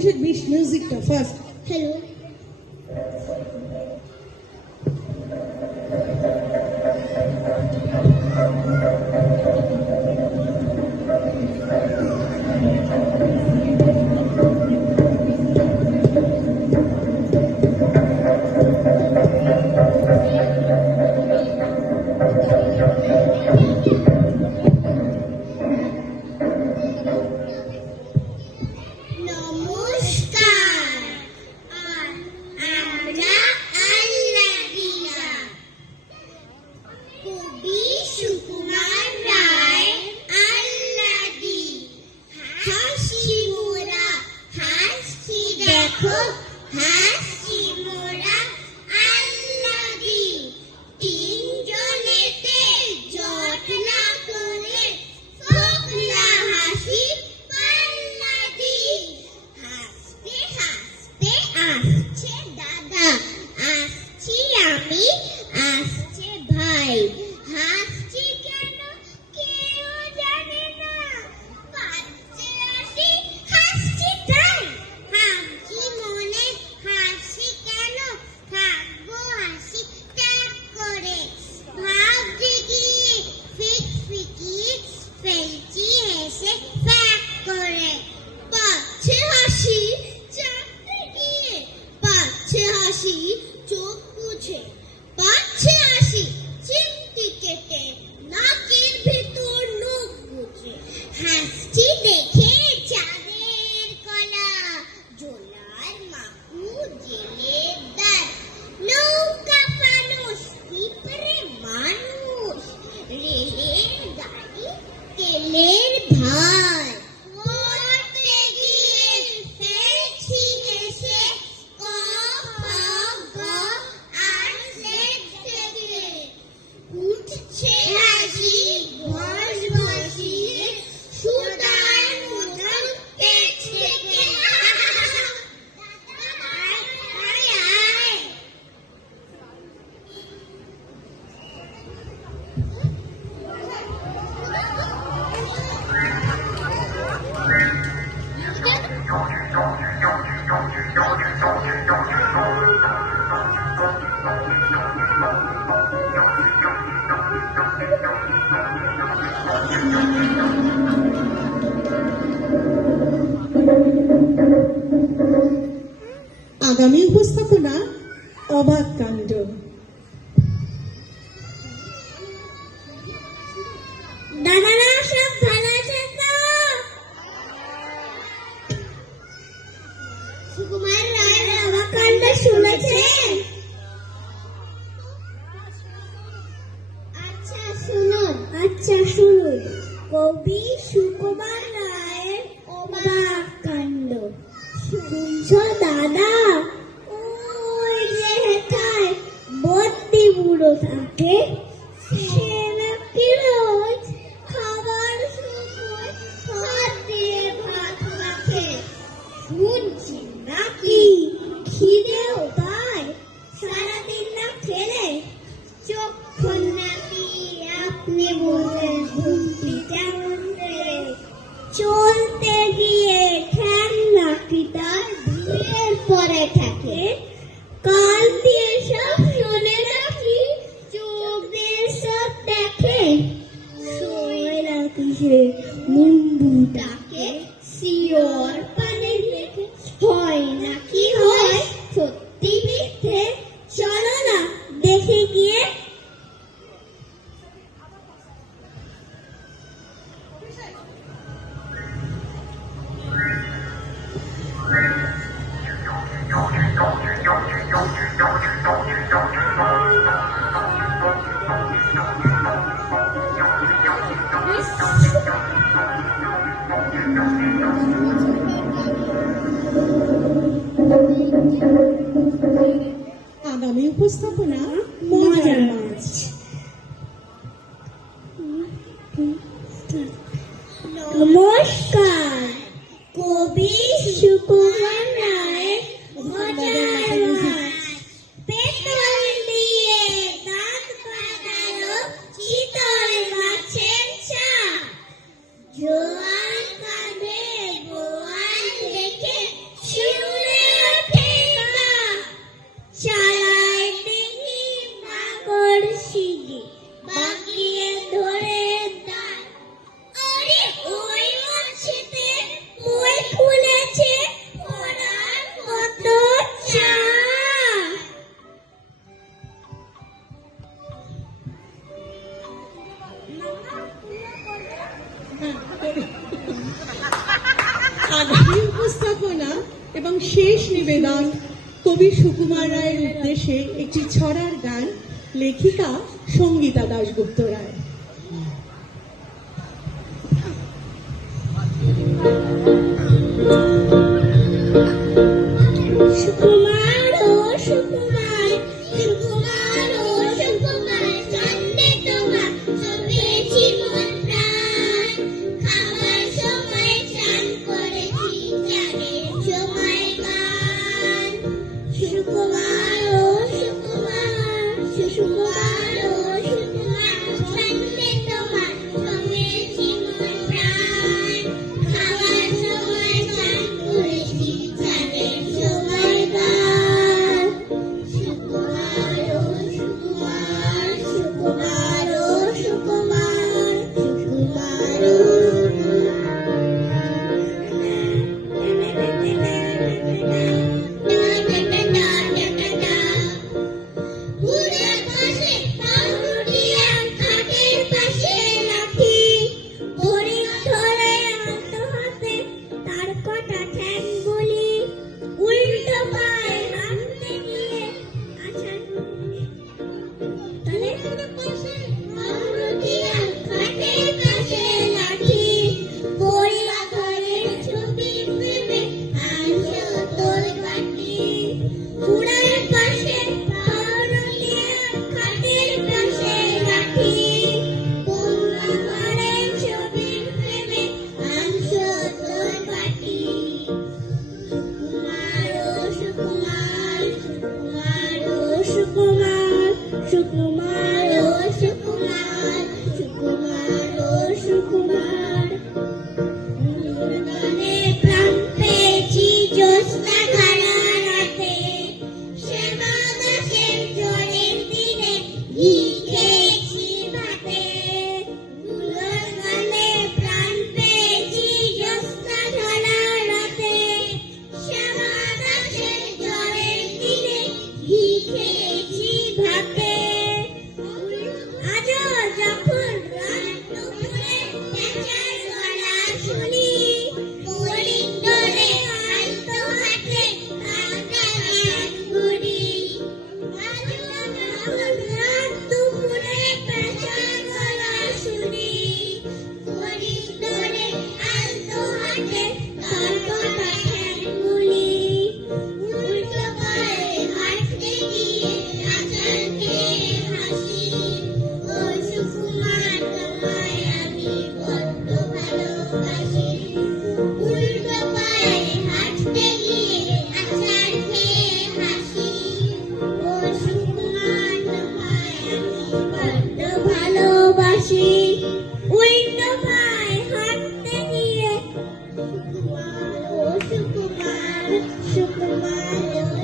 অভিষেক বিশ মিউজিকটা first. Hello, নমস্কার। আমরা আল্লাদিয়া কবি সুকুমার রায় আল্লাদি। হাসি মোরা হাসি দেখো, হাসি মোরা আল্লাদি। তিনজনেতে জট না করে ফোকলা হাসি পাল্লাদি। হাসতে হাসতে আসছে দাদা, আসছি আমি, আসছে ভাই। হাসছি কেন কেউ জানে না, পাচ্ছে হাসি হাসছি তাই। হাসি মনে হাসি কেন, থাকবো হাসি ত্যাগ করে। ভাবছি গিয়ে ফিক ফিকি ফেলছি হেসে প্যাক করে। পাচ্ছে হাসি চাপতে গিয়ে, পাচ্ছে হাসি চোখ বুঝে, পাচ্ছে হাসি চিমটি কেটে নাকের ভেতর নখ বুঝে। হাসছি দেখে চাঁদের কলা, জোলার মাকু জেলের দাঁত, নৌকা ফানুস পিঁপড়ে মানুষ, রেলের গাড়ি তেলের ভার। পড়তে গিয়ে ফেলছি হেসে ক খ গ আর সেট থেকে। উঠছে হাসি ঘষ ঘষিয়ে সুতার মতন পেট থেকে। আয় আয় আগামী উপস্থাপনা অবাক কাণ্ড। দাদারা সব ভালো আছেন তো? সুকুমার রায়ের অবাক কাণ্ড শুনেছেন? আচ্ছা শুনুন। কবি সুকুমার রায়ের অবাক কাণ্ড। শুনছো দাদা? ওই যে হেথায় বদ্যি বুড়ো থাকে, সে নাকি রোজ খাবার সময় হাত দিয়ে ভাত মাখে। শুনছি নাকি খিদেও পায়, সারাদিন না খেলে চক্ষণ নাকি আপনি বললেন ঘুমটি যেমন দেবে। চলতে গিয়ে ঠ্যাং নাকি তার ভিড়ের পরে থাকে। কাল দিয়ে সব শোনে নাকি, চোখ দিয়ে সব দেখে। শোয় নাকি সে মুন্ডুটাকে শিওর পানে রেখে। হয় নাকি হয় সত্যি মিথ্যে, চলো না দেখে গিয়ে। আগামী উপস্থাপনা মজার মাছ। নমস্কার। কবি সুকুমার রায়ের মজার মাছ। পেট্রোল দিয়ে দাঁত কাটালো চিতল মাছের চাপ। জোয়ান কাঁধে বোয়াল দেখে আগামী উপস্থাপনা এবং শেষ নিবেদন কবি সুকুমার রায়ের উদ্দেশ্যে একটি ছড়ার গান, লেখিকা সঙ্গীতা দাশগুপ্ত রায়। সুকুমার ও সুকুমার, সুকুমার ও সুকুমার, চন্দ্রে তোমার ছবিয়েছি মন প্রাণ। খাবার সময় চান করেছি, চানের সময় গান। সুকুমার ও সুকুমার, সুকুমার ও সুকুমার, চন্দ্রে তোমার ছবিয়েছি মন প্রাণ। খাবার সময় চান করেছি, চানের সময় গান। সুকুমার ও সুকুমার, সুকুমার ও সুকুমার, সুকুমার ও পুরের পাশে পাউরুটি আর খাটের পাশে লাঠি, বড়ি ধরে আলতো হাতে তার কটা ঠ্যাং গুলি, উল্টো পায়ে হাঁটতে গিয়ে আছাড় তালে পাশে পাউরুটি আর খাটের পাশে লাঠি, বড়ি ধরে ছবি প্রেমে আনছো তোর বাটি। পুরের পাশে পাউরুটি আর খাটের পাশে লাঠি, বড়ি ধরে ছবি প্রেমে আনছো তোর বাটি। সুকুমার ও সুকুমার, সুকুমার ও সুকুমার, সুকুমার ও সুকুমার, সুকুমার ও সুকুমার। গানে প্রাণ পেয়েছি জ্যোৎস্না ধারা রাতে, শ্যামা দাসের জ্বরের দিনে ঘি খেয়েছি ভাতে। গুলোর গানে প্রাণ পেয়েছি জ্যোৎস্না ধারা রাতে, শ্যামা দাসের জ্বরের দিনে ঘি খেয়েছি ভাতে। আজও যখন রাত দুপুরে পেঁচার গলা শুনি, বড়ি ধরে আলতো হাতে কাঁটা জ্ঞান করি। আজও যখন রাত দুপুরে পেঁচার গলা শুনি, বড়ি ধরে আলতো হাতে কাঁটা জ্ঞান করি। উল্টো পায়ে হাঁটতে গিয়ে আচার খেয়ে হাসি, ও সুকুমার তোমায় আমি বড্ড ভালোবাসি। উল্টো পায়ে হাঁটতে গিয়ে আচার খেয়ে হাসি, ও সুকুমার তোমায় আমি বড্ড ভালোবাসি। উল্টো পায়ে হাঁটতে গিয়ে সুকুমার ও সুকুমার, সুকুমার ও